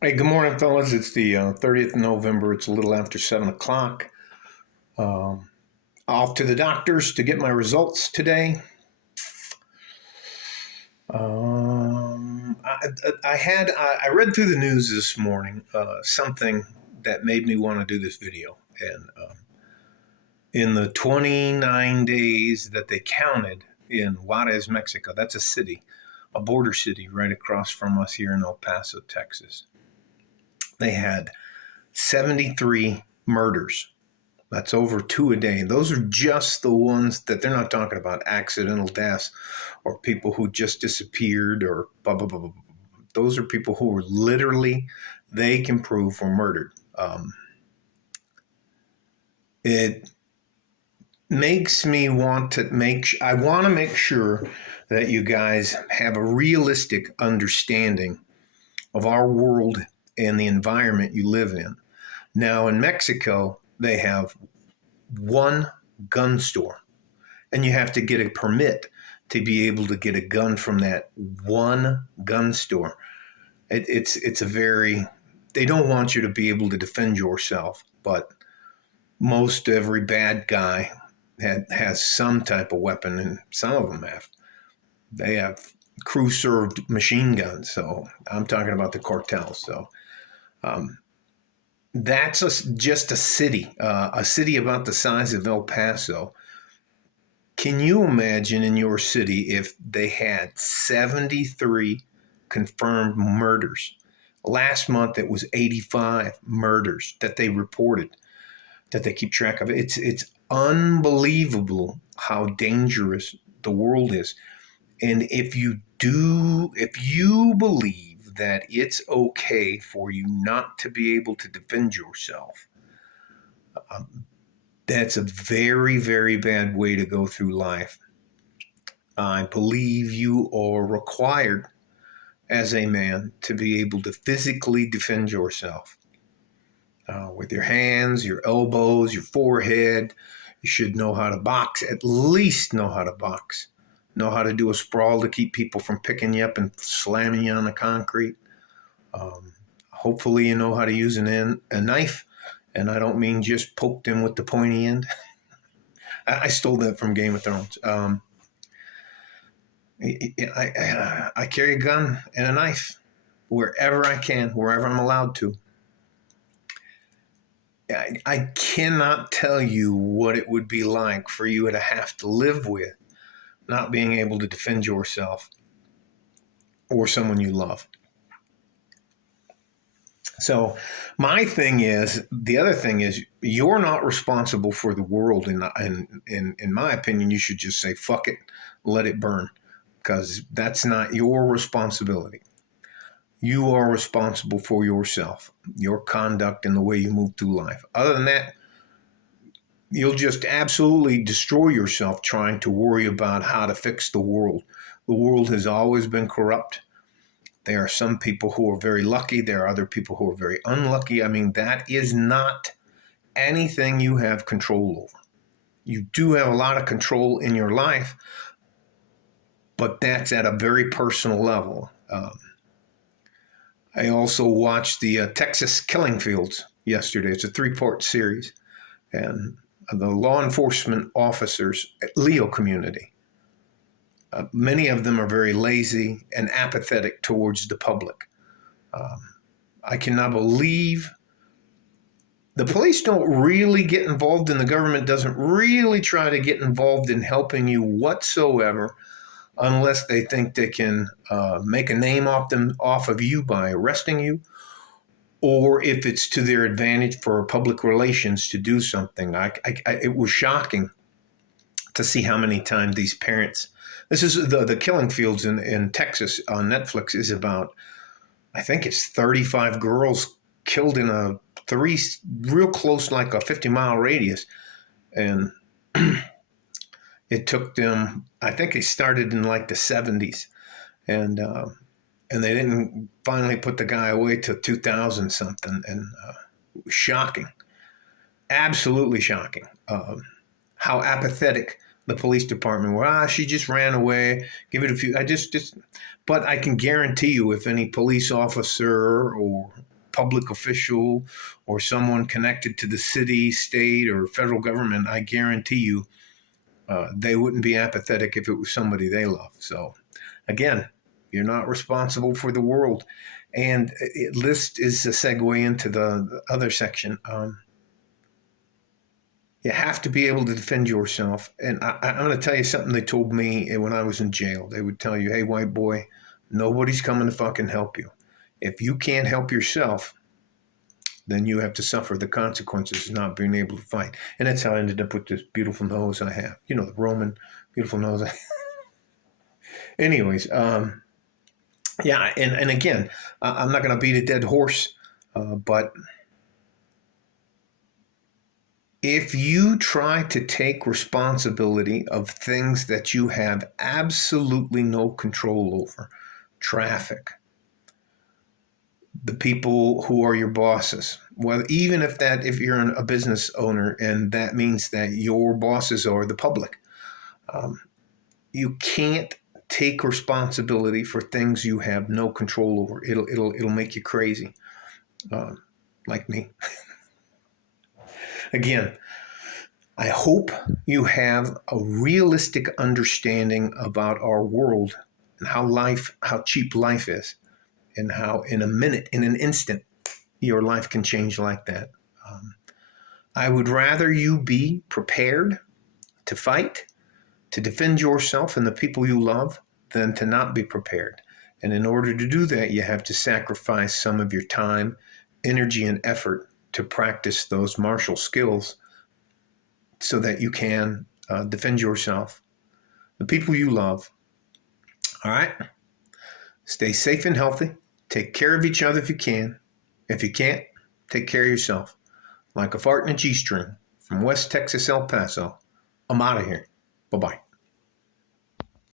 Hey, good morning, fellas. It's the 30th of November. It's a little after 7 o'clock. Um, Off to the doctors to get my results today. I read through the news this morning, something that made me want to do this video. And in the 29 days that they counted in Juarez, Mexico, that's a city, a border city right across from us here in El Paso, Texas, they had 73 murders. That's over two a day. Those are just the ones that they're not talking about accidental deaths or people who just disappeared or blah, blah, blah, blah. Those are people who were literally, they can prove were murdered. It makes me want to I want to make sure that you guys have a realistic understanding of our world and the environment you live in. Now, in Mexico, they have one gun store, and you have to get a permit to be able to get a gun from that one gun store. It's a very, they don't want you to be able to defend yourself, but most every bad guy has some type of weapon, and some of them they have crew served machine guns. So I'm talking about the cartels. So um, that's just a city about the size of El Paso. Can you imagine in your city if they had 73 confirmed murders? Last month it was 85 murders that they reported, that they keep track of. It's unbelievable how dangerous the world is. And if you believe that it's okay for you not to be able to defend yourself, um, that's a very, very bad way to go through life. I believe you are required as a man to be able to physically defend yourself with your hands, your elbows, your forehead. You should know how to box, at least know how to box, know how to do a sprawl to keep people from picking you up and slamming you on the concrete. Hopefully, you know how to use a knife, and I don't mean just poke them with the pointy end. I stole that from Game of Thrones. I carry a gun and a knife wherever I can, wherever I'm allowed to. I cannot tell you what it would be like for you to have to live with not being able to defend yourself or someone you love. So the other thing is, you're not responsible for the world. And in my opinion, you should just say, fuck it, let it burn, because that's not your responsibility. You are responsible for yourself, your conduct, and the way you move through life. Other than that, you'll just absolutely destroy yourself trying to worry about how to fix the world. The world has always been corrupt. There are some people who are very lucky. There are other people who are very unlucky. I mean, that is not anything you have control over. You do have a lot of control in your life, but that's at a very personal level. I also watched the Texas killing fields yesterday. It's a three-part series. And the law enforcement officers, Leo community, many of them are very lazy and apathetic towards the public. Um, I cannot believe the police don't really get involved, and the government doesn't really try to get involved in helping you whatsoever, unless they think they can make a name off of you by arresting you, or if it's to their advantage for public relations to do something. It was shocking to see how many times these parents. This is the killing fields in Texas on Netflix is about, I think it's 35 girls killed in a three real close, like a 50-mile radius. And it took them, I think they started in like the 70s. And they didn't finally put the guy away till 2000 something. And it was shocking, absolutely shocking. How apathetic the police department were. She just ran away. Give it a few. But I can guarantee you, if any police officer or public official or someone connected to the city, state, or federal government, I guarantee you they wouldn't be apathetic if it was somebody they love. So, again, you're not responsible for the world. And list is a segue into the other section. You have to be able to defend yourself. And I'm going to tell you something they told me when I was in jail. They would tell you, hey, white boy, nobody's coming to fucking help you. If you can't help yourself, then you have to suffer the consequences of not being able to fight. And that's how I ended up with this beautiful nose I have. You know, the Roman beautiful nose. Anyways, yeah, and again, I'm not going to beat a dead horse, but if you try to take responsibility of things that you have absolutely no control over, traffic, the people who are your bosses, well, even if you're a business owner and that means that your bosses are the public, you can't take responsibility for things you have no control over. It'll make you crazy, like me. Again, I hope you have a realistic understanding about our world and how cheap life is, and how in a minute, in an instant, your life can change like that. I would rather you be prepared to fight, to defend yourself and the people you love, than to not be prepared. And in order to do that, you have to sacrifice some of your time, energy, and effort to practice those martial skills so that you can defend yourself, the people you love. All right? Stay safe and healthy. Take care of each other if you can. If you can't, take care of yourself. Like a fart in a G-string from West Texas, El Paso. I'm out of here. Bye-bye.